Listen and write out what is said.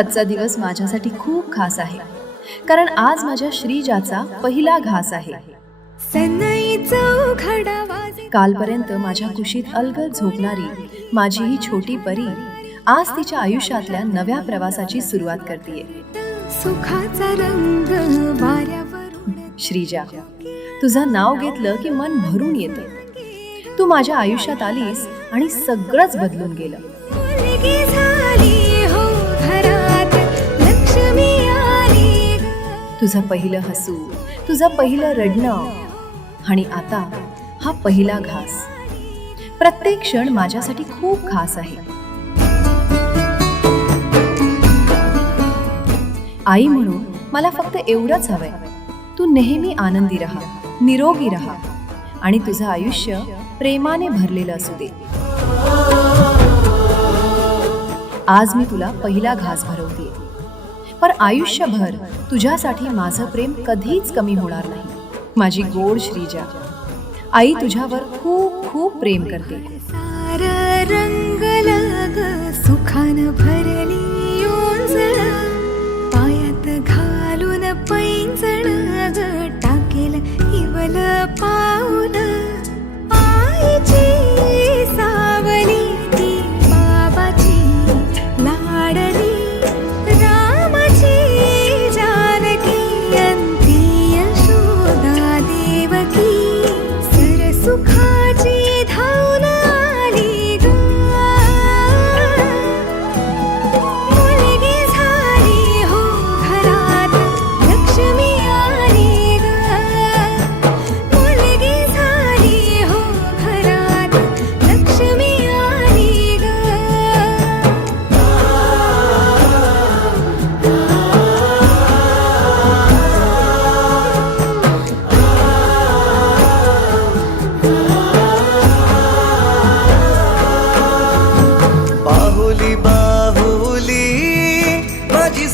आजचा दिवस माझ्यासाठी खूप खास आहे, कारण आज माझ्या श्रीजाचा पहिला घास आहे. कालपर्यंत माझ्या कुशीत अलगद झोपणारी माझी ही छोटी परी आज तिच्या आयुष्यातल्या नव्या प्रवासाची सुरुवात करतेय. सुखाचा रंग श्रीजा, तुझं नाव घेतलं की मन भरून येतं. तू माझ्या आयुष्यात आलीस आणि सगळंच बदलून गेलं. तुझं पहिलं हसू, तुझं पहिलं रडणं आणि आता हा पहिला घास. प्रत्येक क्षण माझ्यासाठी खूप खास आहे. आई म्हणून मला फक्त एवढंच हवंय, तू नेहमी आनंदी राहा, निरोगी राहा आणि तुझं आयुष्य प्रेमाने भरलेलं असू दे. आज मी तुला पहिला घास भरवते, पण आयुष्यभर तुझ्यासाठी माझं प्रेम कधीच कमी होणार नाही. माझी गोड श्रीजा, आई तुझ्यावर खूप खूप प्रेम करते. रंगलग सुखान भरली योंजण, पायात घालून पैंजण टाकेल इवल पाऊल. आईची सावली ती बाबाची लाडली, रामाची जानकी अंती यशोदा देवकी. सर सुखाची धावून आली ग, मुलगी झाली हो घरात, लक्ष्मी आली ग. मुलगी झाली हो घरात, लक्ष्मी आली ग. बाहुली बाहुली माझी